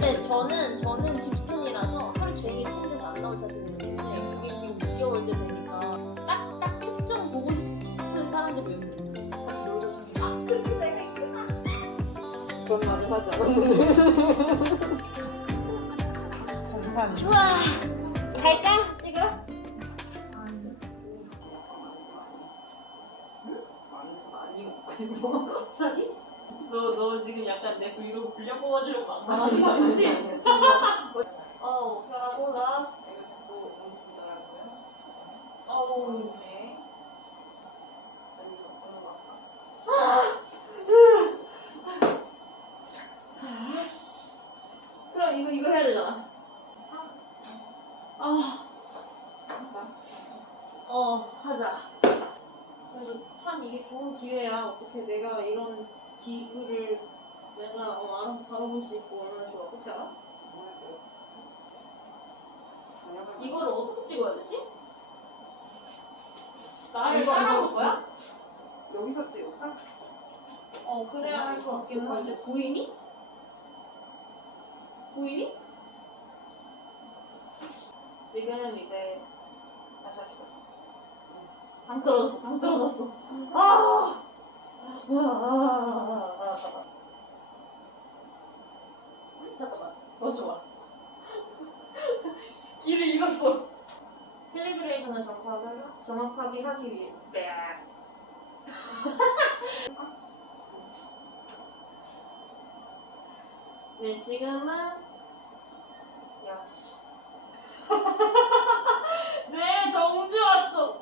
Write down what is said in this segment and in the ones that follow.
네, 저는 저는 집순이라서 하루 종일 침대에서 안 나올 자신이 있는데 그게 지금 6개월째 되니까 딱딱 특정 보고 싶은 사람들이 몇명 있어요. 같이 놀고 싶은 아, 그치 내가 있구나. 그런 말을 하지 않았는데. 감사합니다. 좋아. 갈까? 갑자기? 너, 너 지금 약간 내 브이로그 분량 뽑아주려고 막 하는 거 아니지? 어우, 펴라고 라스. 어우, 네. 그럼 이거, 이거 해야 되잖아. 아. 어, 하자. 이게 좋은 기회야. 어떻게 내가 이런 기구를 내가 어, 알아서 다뤄볼 수 있고 얼마나 좋아. 그렇지 않아? 이거를 어떻게 찍어야 되지? 나를 이거, 따라올 거야? 여기서 찍을까? 어, 그래야 할 것 같기는 한데. 보이니? 보이니? 지금 이제 다시 합시다. 당 떨어졌어, 당 떨어졌어. 아! 잠깐만, 너 좋아. 길을 잃었어. 캘리브레이션을 정확하게, 정확하게 하기 위해. 네. 네, 지금은 야씨. 네, 정지 왔어.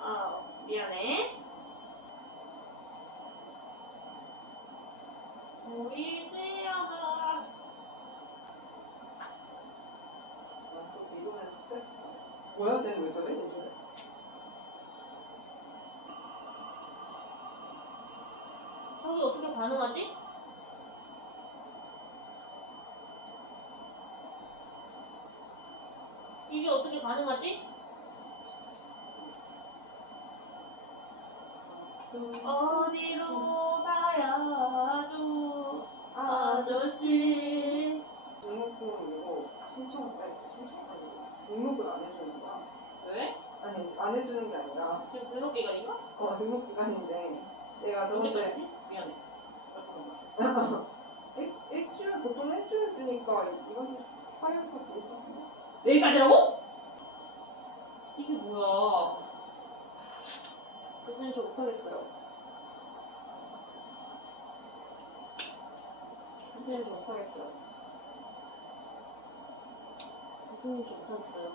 아, 미안해. 보이지 않아. 또 미루면 스트레스. 뭐야, 쟤는 왜 저래? 왜 저래? 저게 어떻게 가능하지? 이게 어떻게 가능하지? 어디로 가야죠 아저씨 등록금 이거 신청, 아니, 신청 아니고 등록을 안 해주는 거야. 왜? 아니, 안 해주는 게 아니라, 지금 등록 기간인가? 어, 등록 기간인데, 내가 저번에? 미안해. 일, 일주일, 보통 일주일 주니까 이번 주 화요일부터 못. 내일까지라고? 이게 뭐야 교수님 저 못하겠어요 교수님 저 못하겠어요 교수님 저 못하겠어요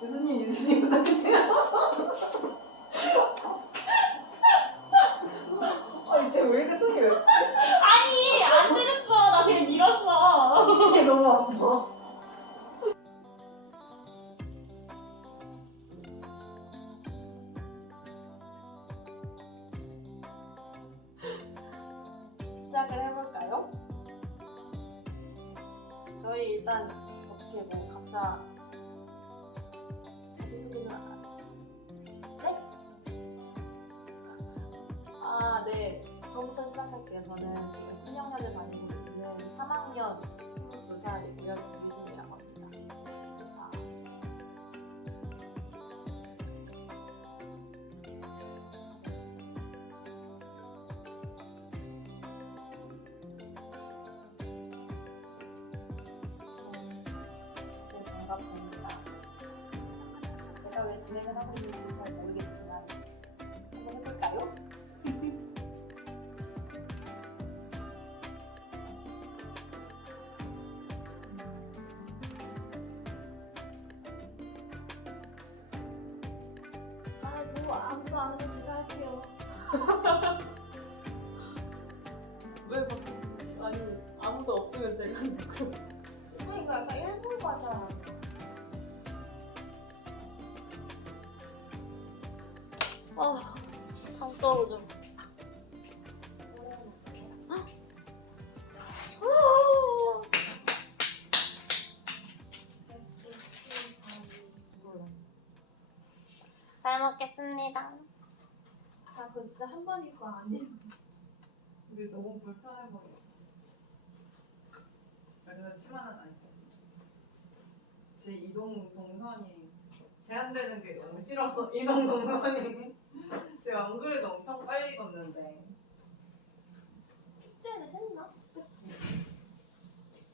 교수님, 유수님 부탁드려요. Thank you. 시작할게요. 저는 지금 신영여대 다니고 있는 3학년 22살이고요. 유진이라고 합니다. 네, 반갑습니다. 제가 왜 진행을 하고 있는지 잘 모르겠지만 아이고 아무도 안 하면 제가 할게요. 왜 박수? 아니 아무도 없으면 제가 거. 이거 약간 일본 과자. 아, 당 떨어져. 진짜 한번 입고 안 입어. 근데 너무 불편해 보여. 저는 치마는 아니거든요. 제 이동 동선이 제한되는 게 너무 싫어서 이동 동선이 제가 안 그래도 엄청 빨리 걷는데 축제는 했나? 그치.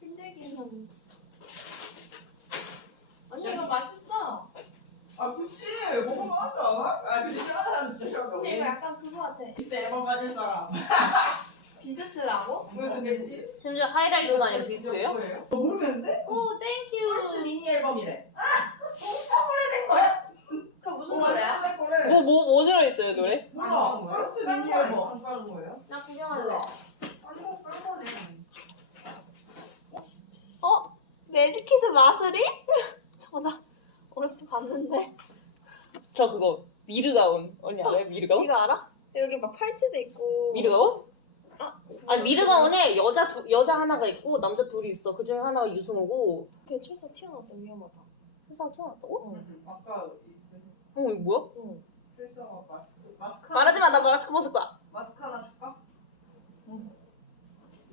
힘들기는. 언니 이거 맛있어. 아 그치 먹어봐 하지 않아? 아 근데 싫어하는 사람 진짜 싫어한다 근데 이거 약간 그거 같아. 이때 앨범 가질 사람 비스트라고? 왜 그랬지? 심지어 하이라이트가 아니라 비스트예요? 뭐예요? 너 모르겠는데? 오, 퍼스트 땡큐. 미니 앨범이래 오래된 거야? 무슨 노래야? 내 거래 뭐, 뭐, 뭐 들어있어요, 노래? 몰라 퍼스트 미니 앨범 안 가는 거예요? 나 구경할래. 딴거 딴 거네. 어? 매직키드 마술이? 저거 나 어렸을 때 봤는데. 저 그거, 미르가운. 언니 알아요, 미르가운? 이거 알아? 여기 막 팔찌도 있고. 미르가운? 아, 아니, 미르가운에 여자 두, 여자 하나가 있고, 남자 둘이 있어. 그 중에 하나가 유승호고. 걔 출사 튀어나왔다 위험하다. 회사 튀어나왔다고? 응. 아까 이- 어, 이거 뭐야? 응. 필사가 마스크 마스크 하나- 말하지 마, 나 마스크 벗을 거야. 마스크 하나 줄까?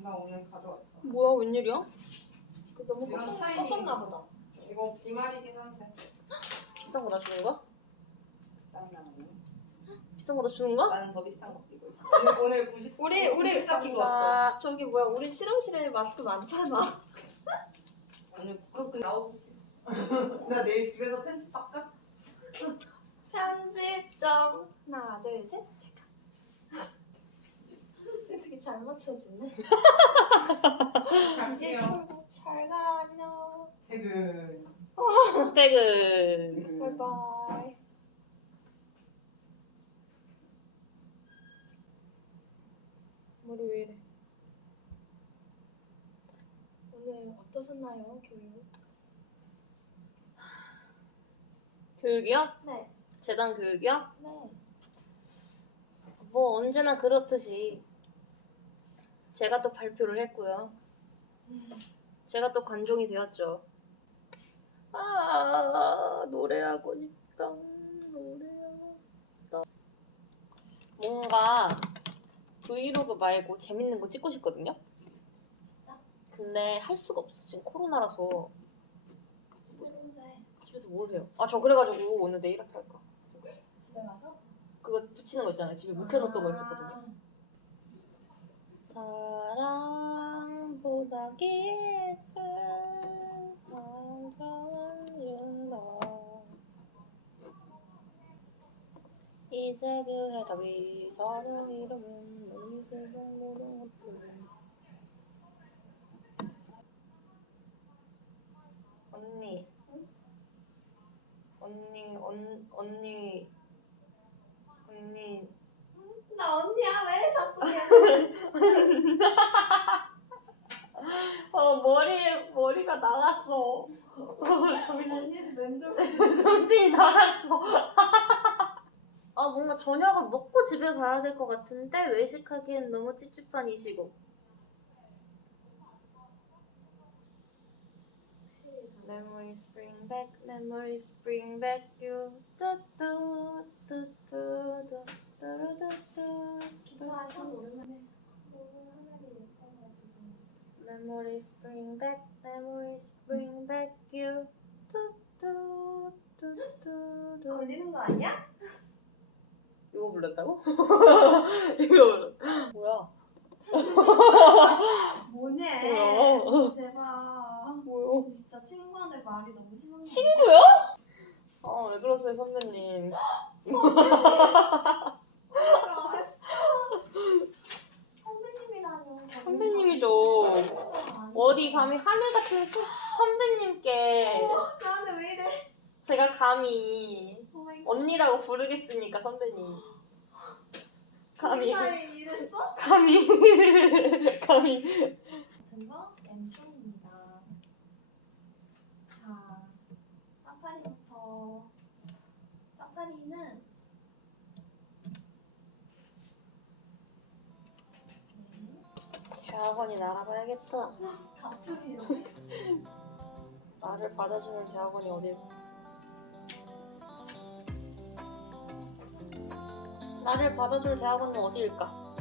나 오늘 가져왔어. 뭐야, 웬일이야? 그 너무 이런 꺾었-. 꺾었나 보다. 이거 비말이긴 한데 비싼 거나 주는 거야? 짱나네. 비싼 거나 주는 거야? 나는 더 비싼 거 끼고 있어. 오늘 오늘 90. 우리- 우리 94 끼고 왔어. 아, 저기 뭐야 우리 실험실에 마스크 많잖아. 오늘 그거 나오고 싶어. 나 내일 집에서 편집 할까? 편집점 하나 둘 셋. 체크. 되게 잘 맞춰지네. 이제 갈게요. 출국 잘 가요. 퇴근. 퇴근. 바이바이. 머리 왜 이래? 오늘 어떠셨나요 교육? 교육이요? 네. 재단 교육이요? 네. 뭐 언제나 그렇듯이 제가 또 발표를 했고요. 제가 또 관종이 되었죠. 아 노래하고 싶다. 노래하고 싶다. 뭔가 브이로그 말고 재밌는 거 찍고 싶거든요. 진짜? 근데 할 수가 없어. 지금 코로나라서 집에 혼자 해. 집에서 뭘 해요? 아 저 그래가지고 오늘 네일 아트 할까. 집에 가서? 그거 붙이는 거 있잖아요. 집에 묵혀놓던 거 있었거든요. 사랑보다 깊은 사랑 그 해답이 사랑 이름은 우리 세상 모든 것들 언니. 언니 언, 언니. 언니. 나 언니야? 왜 자꾸 얘 어 머리 머리가 나갔어. 정신 정신이 나갔어. 아 뭔가 저녁을 먹고 집에 가야 될 것 같은데 외식하기엔 너무 찝찝한 이 시국. Memories bring back, memories bring back you. 뚜뚜 뚜뚜 뚜뚜뚜 기타 참 오랜만에 너무 하늘이 예뻐가지고 Memories bring back, memories bring back you. 뚜뚜 뚜뚜 걸리는 거 아니야? 이거 불렀다고? 이거 불렀. 뭐야? 뭐냐 뭐야? 제발 뭐야? 진짜 친구한테 말이 너무 심한 거 친구요? 아, 왜 그러세요, 선배님? 같아. 선배님이라뇨 선배님이죠. 어디 감히 하늘 같은 소- 선배님께 나한테 왜 이래 제가 감히 언니라고 부르겠습니까, 선배님? 감히, 이랬어? 감히, 감히. 같은 거 엠총입니다 자 사파리부터 사파리는 네, 대학원이 날아가야겠다. 갑자기 이렇게 나를 받아주는 대학원이 어디? 나를 받아줄 대학원은 어디일까?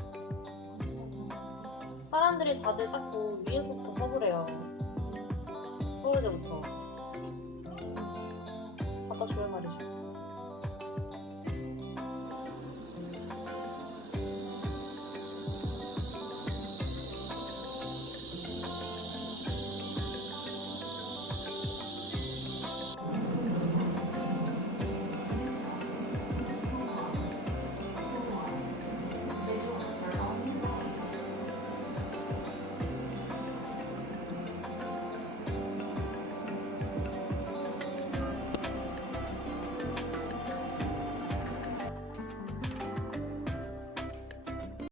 사람들이 다들 자꾸 위에서부터 서부래요. 서울대부터. 받아줘야 말이죠.